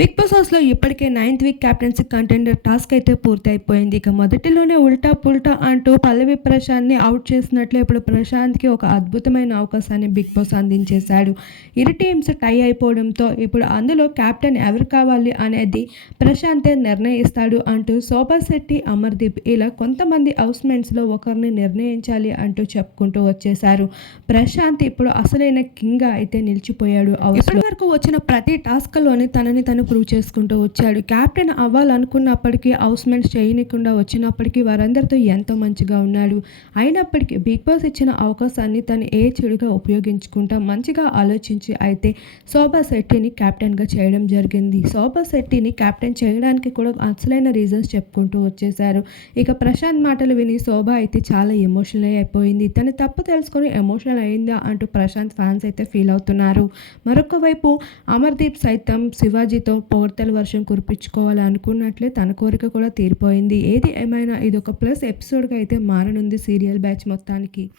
Big boss హౌస్లో ఇప్పటికే ninth week captaincy contender task అయితే పూర్తయిపోయింది. ఇక మొదటిలోనే ఉల్టా పుల్టా అంటూ పల్లవి ప్రశాంత్ని అవుట్ చేసినట్లు ఇప్పుడు ప్రశాంత్కి ఒక అద్భుతమైన అవకాశాన్ని బిగ్ బాస్ అందించేశాడు. ఇరు టీమ్స్ టై అయిపోవడంతో ఇప్పుడు అందులో క్యాప్టెన్ ఎవరు కావాలి అనేది ప్రశాంతే నిర్ణయిస్తాడు అంటూ శోభా శెట్టి అమర్దీప్ ఇలా కొంతమంది హౌస్మెంట్స్లో ఒకరిని నిర్ణయించాలి అంటూ చెప్పుకుంటూ వచ్చేశారు. ప్రశాంత్ ఇప్పుడు అసలైన కింగ్గా అయితే నిలిచిపోయాడు. ఇప్పటి వరకు వచ్చిన ప్రతి టాస్క్లోని తనని తను ప్రూవ్ చేసుకుంటూ వచ్చాడు. క్యాప్టెన్ అవ్వాలనుకున్నప్పటికీ హౌస్మెంట్స్ చేయనీయకుండా వచ్చినప్పటికీ వారందరితో ఎంతో మంచిగా ఉన్నాడు. అయినప్పటికీ బిగ్ బాస్ ఇచ్చిన అవకాశాన్ని తను ఏ చెడుగా ఉపయోగించుకుంటా మంచిగా ఆలోచించి అయితే శోభా శెట్టిని క్యాప్టెన్గా చేయడం జరిగింది. శోభా శెట్టిని క్యాప్టెన్ చేయడానికి కూడా అసలైన రీజన్స్ చెప్పుకుంటూ వచ్చేశారు. ఇక ప్రశాంత్ మాటలు విని శోభ అయితే చాలా ఎమోషనల్ అయిపోయింది. తను తప్పు తెలుసుకొని ఎమోషనల్ అయిందా అంటూ ప్రశాంత్ ఫ్యాన్స్ అయితే ఫీల్ అవుతున్నారు. మరొక వైపు అమర్దీప్ సైతం శివాజీతో పొగడ్తల వర్షం కురిపించుకోవాలి అనుకున్నట్లే తన కోరిక కూడా తీరిపోయింది. ఏది ఏమైనా ఇది ఒక ప్లస్ ఎపిసోడ్గా అయితే మారనుంది సీరియల్ బ్యాచ్ మొత్తానికి.